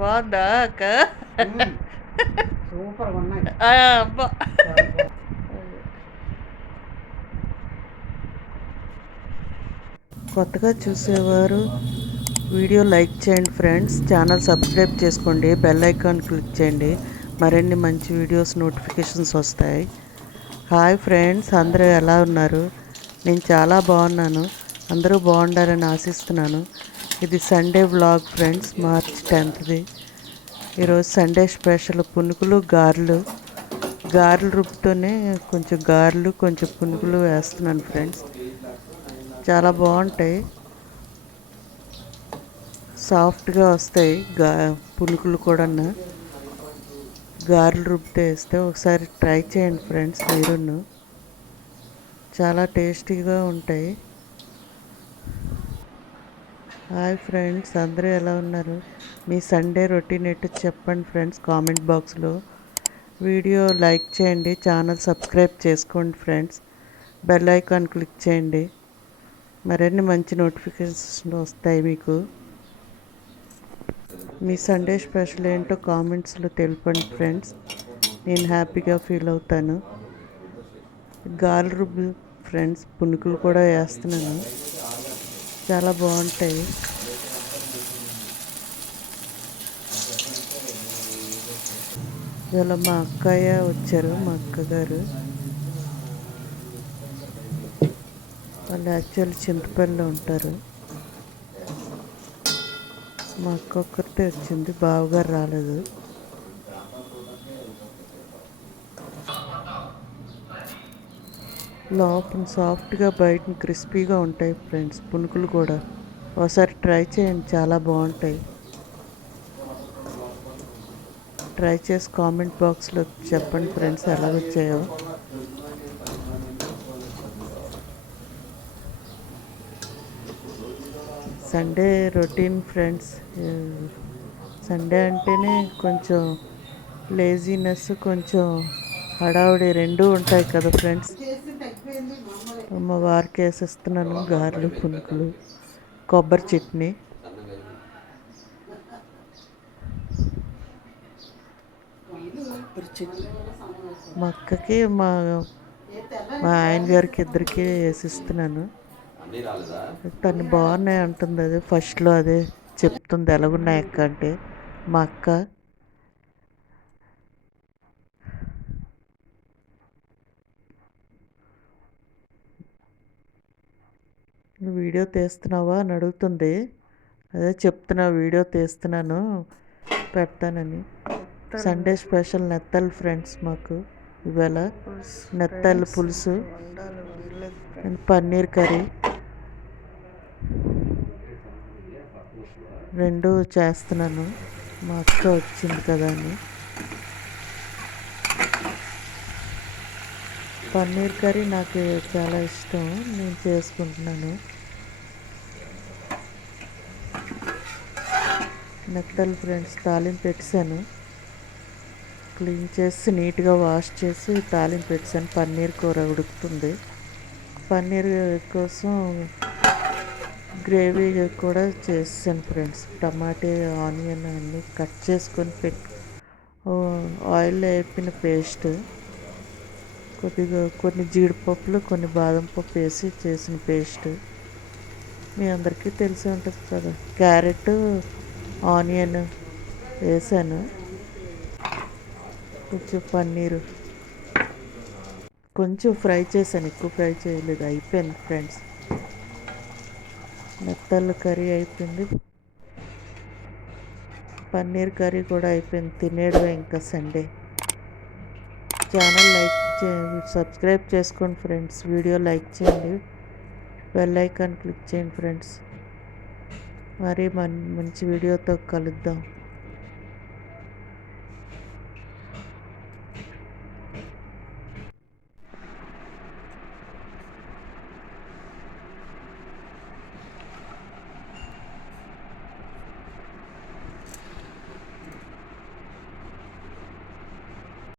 బాగుందా అక్క? సూపర్ ఉన్నాయి. అబ్బా! కొత్తగా చూసేవారు వీడియో లైక్ చేయండి ఫ్రెండ్స్. ఛానల్ సబ్స్క్రైబ్ చేసుకోండి. బెల్ ఐకాన్ క్లిక్ చేయండి. మరిన్ని మంచి వీడియోస్ నోటిఫికేషన్స్ వస్తాయి. హాయ్ ఫ్రెండ్స్, అందరూ ఎలా ఉన్నారు? నేను చాలా బాగున్నాను. అందరూ బాగుండాలని ఆశిస్తున్నాను. ఇది Sunday vlog friends, March 10th. ఈరోజు సండే స్పెషల్ పునుకులు, గారెలు. గారెలు రుబ్బుతోనే కొంచెం గారెలు, కొంచెం పునుకులు వేస్తున్నాను ఫ్రెండ్స్. చాలా బాగుంటాయి, సాఫ్ట్గా వస్తాయి పునుకులు కూడా. గారెలు రుబ్బితే వేస్తే ఒకసారి ట్రై చేయండి ఫ్రెండ్స్ మీరును. చాలా టేస్టీగా ఉంటాయి. హాయ్ ఫ్రెండ్స్, అందరూ ఎలా ఉన్నారు? మీ సండే రొటీన్ ఏంటో చెప్పండి ఫ్రెండ్స్ కామెంట్ బాక్స్లో. వీడియో లైక్ చేయండి, ఛానల్ సబ్స్క్రైబ్ చేసుకోండి ఫ్రెండ్స్. బెల్ ఐకాన్ క్లిక్ చేయండి. మరిన్ని మంచి నోటిఫికేషన్స్ వస్తాయి మీకు. మీ సండే స్పెషల్ ఏంటో కామెంట్స్లో తెలపండి ఫ్రెండ్స్. నేను హ్యాపీగా ఫీల్ అవుతాను. గాలి రుబ్బు ఫ్రెండ్స్, పునుకులు కూడా వేస్తున్నాను. చాలా బాగుంటాయి. ఇవాళ మా అక్కయ్య వచ్చారు, మా అక్కగారు. వాళ్ళు యాక్చువల్లీ చింతపల్లిలో ఉంటారు. మా అక్క ఒక్కరితే వచ్చింది, బావగారు రాలేదు. లోపల సాఫ్ట్గా, బయట క్రిస్పీగా ఉంటాయి ఫ్రెండ్స్ పునుకులు కూడా. ఒకసారి ట్రై చేయండి, చాలా బాగుంటాయి. ట్రై చేసి కామెంట్ బాక్స్లో చెప్పండి ఫ్రెండ్స్ ఎలా వచ్చాయో. Sunday routine friends. సండే అంటేనే కొంచెం లేజీనెస్, కొంచెం హడావుడి రెండూ ఉంటాయి కదా ఫ్రెండ్స్. మా వారికి వేసేస్తున్నాను గారెలు, పునుకులు, కొబ్బరి చట్నీ. మా అక్కకి, మా ఆయన గారికి ఇద్దరికి వేసిస్తున్నాను. తను బాగున్నాయి అంటుంది. అదే ఫస్ట్లో అదే చెప్తుంది ఎలాగున్నాయి అక్క అంటే మా అక్క. వీడియో తీస్తున్నావా అని అడుగుతుంది. అదే చెప్తున్నా, వీడియో తీస్తున్నాను, పెడతానని. సండే స్పెషల్ నెత్తలు ఫ్రెండ్స్ మాకు ఇవాళ. నెత్తలు పులుసు, పన్నీర్ కర్రీ రెండు చేస్తున్నాను. మా అక్క వచ్చింది కదా అని. పన్నీర్ కర్రీ నాకు చాలా ఇష్టం, నేను చేసుకుంటున్నాను. నెత్తలు ఫ్రెండ్స్ తాలింపు పెట్టాను, క్లీన్ చేసి నీట్గా వాష్ చేసి తాలింపు పెట్టాను. పన్నీర్ కూర ఉడుకుతుంది. పన్నీర్ కోసం గ్రేవీ కూడా చేసాను ఫ్రెండ్స్. టమాటా, ఆనియన్ అన్నీ కట్ చేసుకొని ఆయిల్లో వేపిన పేస్ట్, కొద్దిగా కొన్ని జీడిపప్పులు, కొన్ని బాదం పప్పు వేసి చేసిన పేస్ట్. మీ అందరికీ తెలిసి ఉంటుంది కదా. క్యారెట్, ఆనియన్ వేసాను. కొంచెం పన్నీరు కొంచెం ఫ్రై చేశాను, ఎక్కువ ఫ్రై చేయలేదు. అయిపోయింది ఫ్రెండ్స్, నెత్తళ్ళు కర్రీ అయిపోయింది. పన్నీర్ కర్రీ కూడా అయిపోయింది. తినేయడమే ఇంకా సండే. ఛానల్ లైక్ చేయండి, సబ్స్క్రైబ్ చేసుకోండి ఫ్రెండ్స్. వీడియో లైక్ చేయండి, బెల్ ఐకాన్ క్లిక్ చేయండి ఫ్రెండ్స్. మరి మంచి వీడియోతో కలుద్దాం.